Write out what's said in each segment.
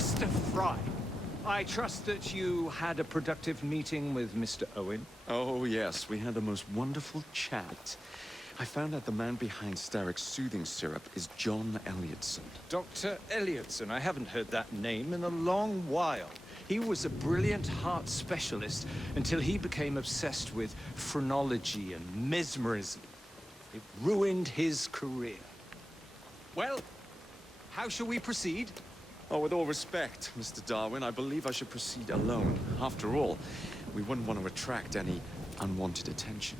Mr. Frye, I trust that you had a productive meeting with Mr. Owen. Oh, yes. We had the most wonderful chat. I found out the man behind Starrick's soothing syrup is John Elliotson. Dr. Elliotson, I haven't heard that name in a long while. He was a brilliant heart specialist until he became obsessed with phrenology and mesmerism. It ruined his career. Well, how shall we proceed? Oh, with all respect, Mr. Darwin, I believe I should proceed alone. After all, we wouldn't want to attract any unwanted attention.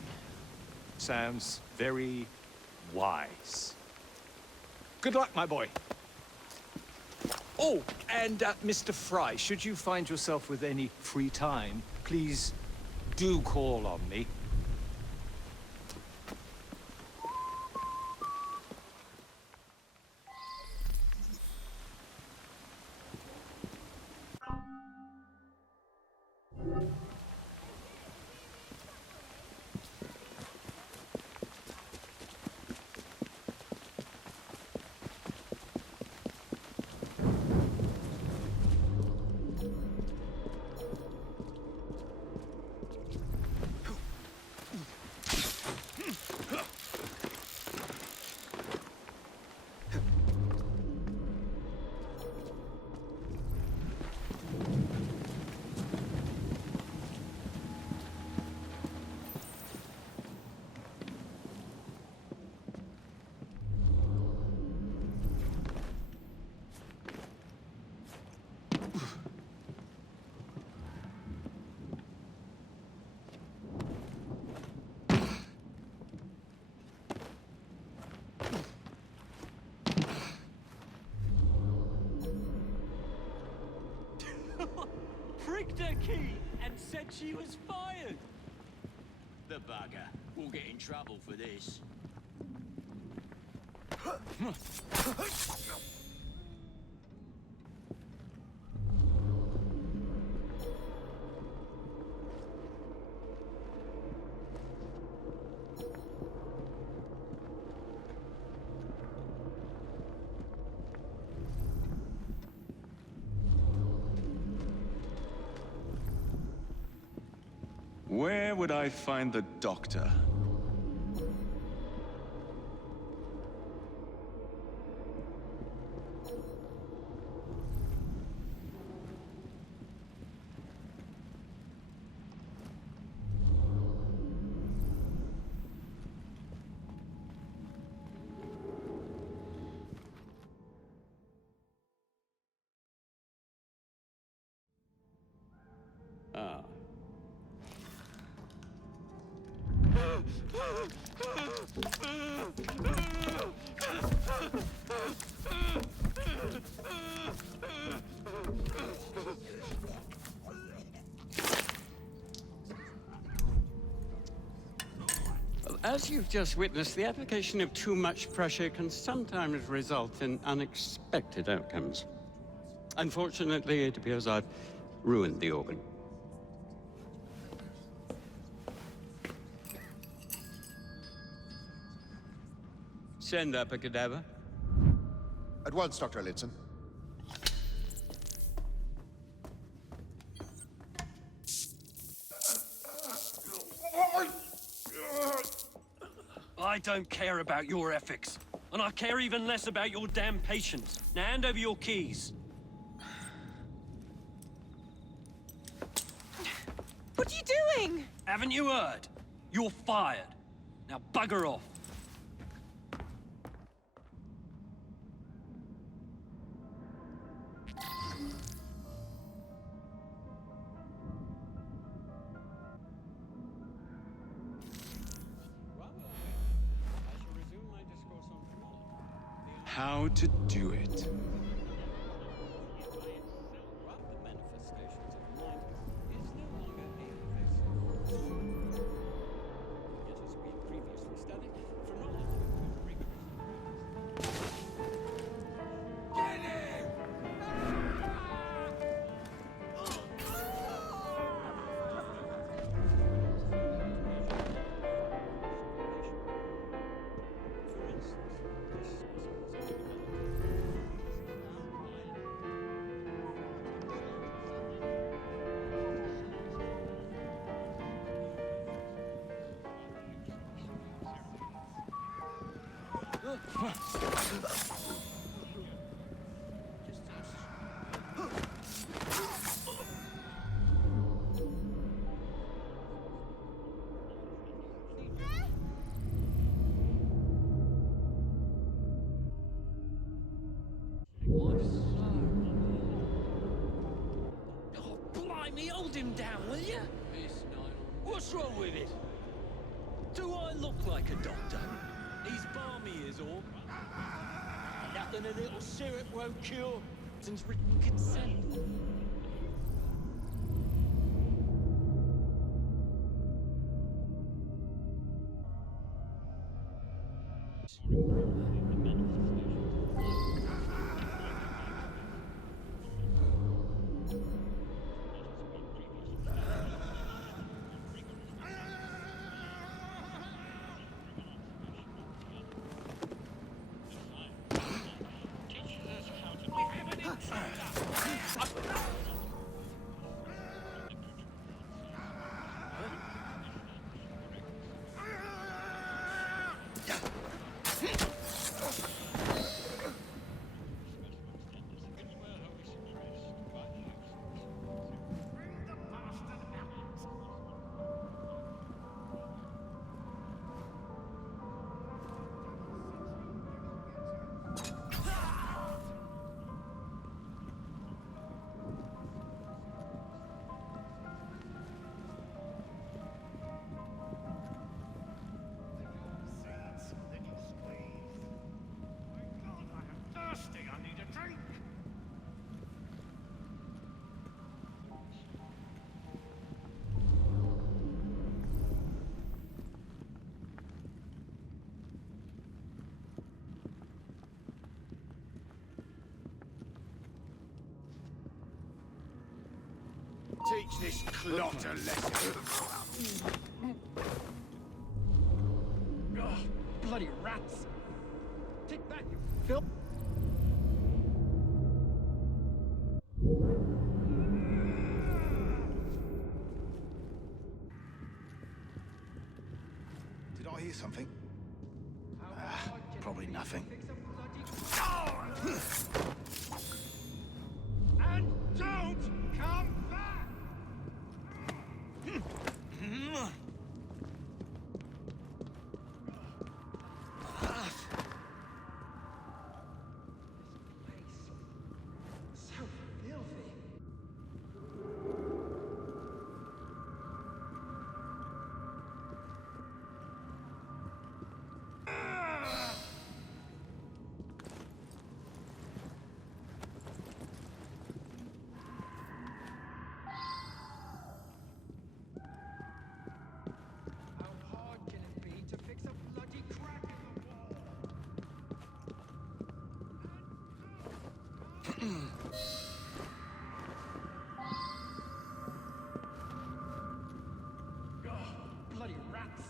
Sounds very wise. Good luck, my boy. Oh, and Mr. Frye, should you find yourself with any free time, please do call on me. Pricked her key and said she was fired. The bugger. We'll get in trouble for this. Where would I find the doctor? Ah. As you've just witnessed, the application of too much pressure can sometimes result in unexpected outcomes. Unfortunately, it appears I've ruined the organ. Send up a cadaver. At once, Dr. Elliotson. I don't care about your ethics, and I care even less about your damn patience. Now hand over your keys. What are you doing? Haven't you heard? You're fired. Now bugger off. How to do it. Oh, blimey, hold him down, will you? What's wrong with it? Do I look like a doctor? He's balmy is all. Nothing a little syrup won't cure. Since written consent. Teach this clot a lesson. Oh, bloody rats! Take back your filth! Did I hear something? Probably nothing. And don't come back! So filthy. How hard can it be to fix a bloody crack in the wall? Oh, bloody rats!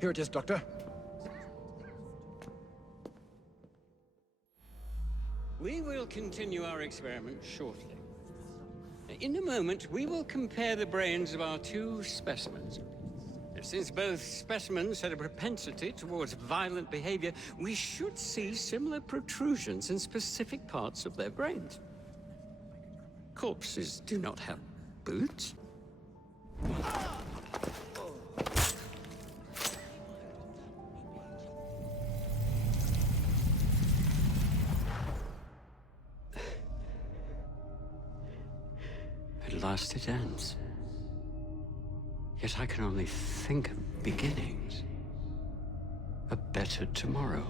Here it is, Doctor. We will continue our experiment shortly. In a moment, we will compare the brains of our two specimens. Since both specimens had a propensity towards violent behavior, we should see similar protrusions in specific parts of their brains. Corpses do not have boots. At last it ends. Yet I can only think of beginnings. A better tomorrow.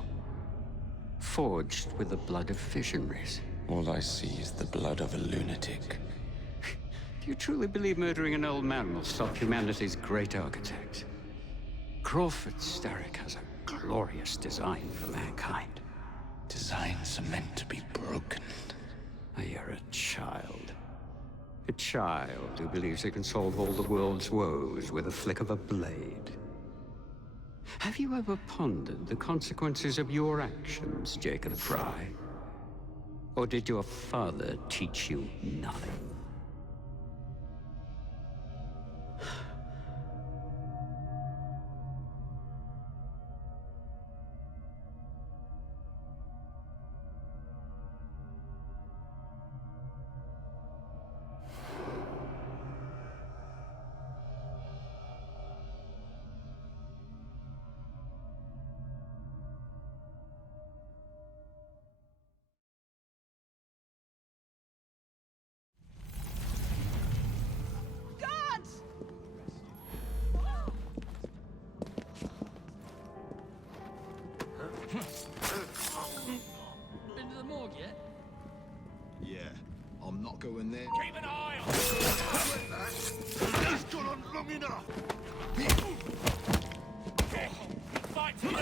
forged with the blood of visionaries. All I see is the blood of a lunatic. Do you truly believe murdering an old man will stop humanity's great architect? Crawford Starrick has a glorious design for mankind. Designs are meant to be broken. You're a child. A child who believes he can solve all the world's woes with a flick of a blade. Have you ever pondered the consequences of your actions, Jacob Frye? Or did your father teach you nothing? Been to the morgue yet? Yeah, I'm not going there. Keep an eye on He's gone on long enough! Fight to the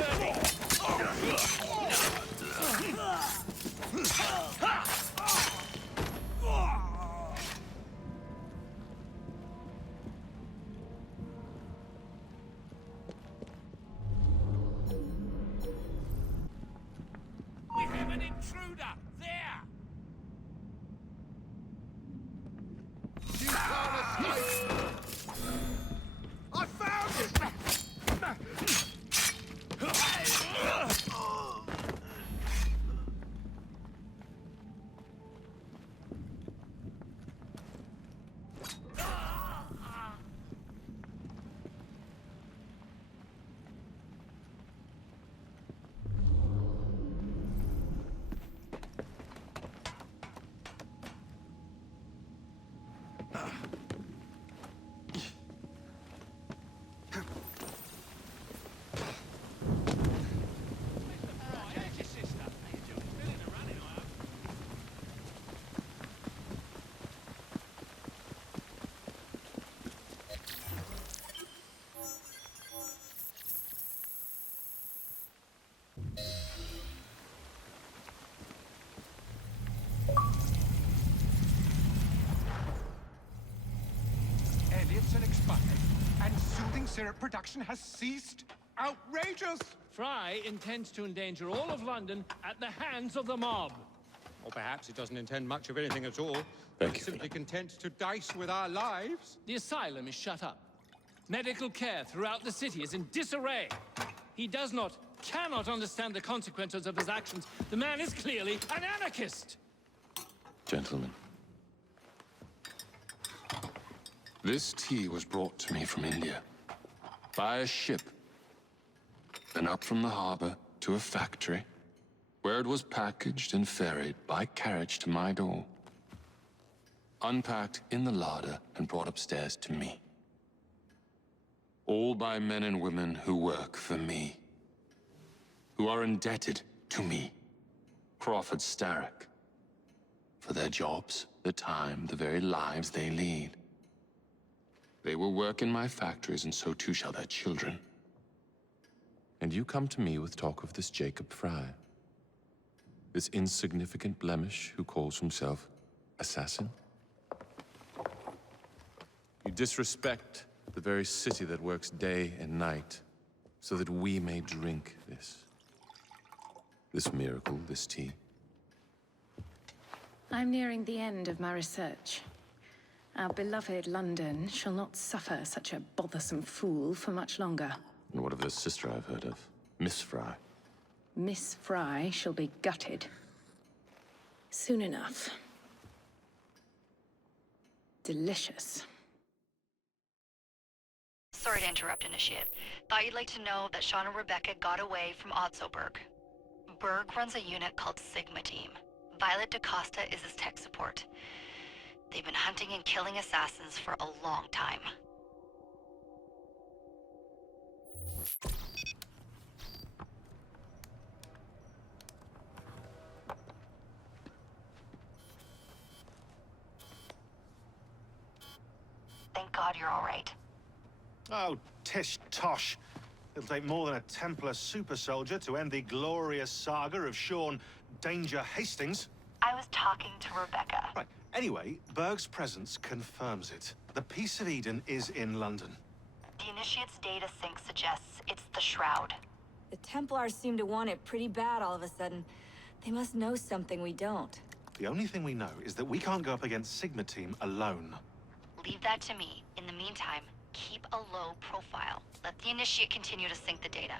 We have an intruder! There! You can't escape! I found it! Elliot's an expired, and soothing syrup production has ceased. Outrageous! Frye intends to endanger all of London at the hands of the mob. Or perhaps it doesn't intend much of anything at all. Thank It's you. simply content to dice with our lives. The asylum is shut up. Medical care throughout the city is in disarray. He cannot understand the consequences of his actions. The man is clearly an anarchist! Gentlemen, this tea was brought to me from India by a ship, then up from the harbor to a factory, where it was packaged and ferried by carriage to my door, unpacked in the larder and brought upstairs to me. All by men and women who work for me, who are indebted to me, Crawford Starrick, for their jobs, the time, the very lives they lead. They will work in my factories, and so too shall their children. And you come to me with talk of this Jacob Frye, this insignificant blemish who calls himself assassin? You disrespect the very city that works day and night so that we may drink this miracle, this tea. I'm nearing the end of my research. Our beloved London shall not suffer such a bothersome fool for much longer. And what of this sister I've heard of, Miss Frye? Miss Frye shall be gutted. Soon enough. Delicious. Sorry to interrupt, Initiate. Thought you'd like to know that Sean and Rebecca got away from Otzoberg. Berg runs a unit called Sigma Team. Violet DaCosta is his tech support. They've been hunting and killing assassins for a long time. Shroud, you're all right. Oh, tish tosh. It'll take more than a Templar super soldier to end the glorious saga of Sean Danger Hastings. I was talking to Rebecca. Right. Anyway, Berg's presence confirms it. The Peace of Eden is in London. The Initiate's data sync suggests it's the Shroud. The Templars seem to want it pretty bad all of a sudden. They must know something we don't. The only thing we know is that we can't go up against Sigma Team alone. Leave that to me. In the meantime, keep a low profile. Let the Initiate continue to sync the data.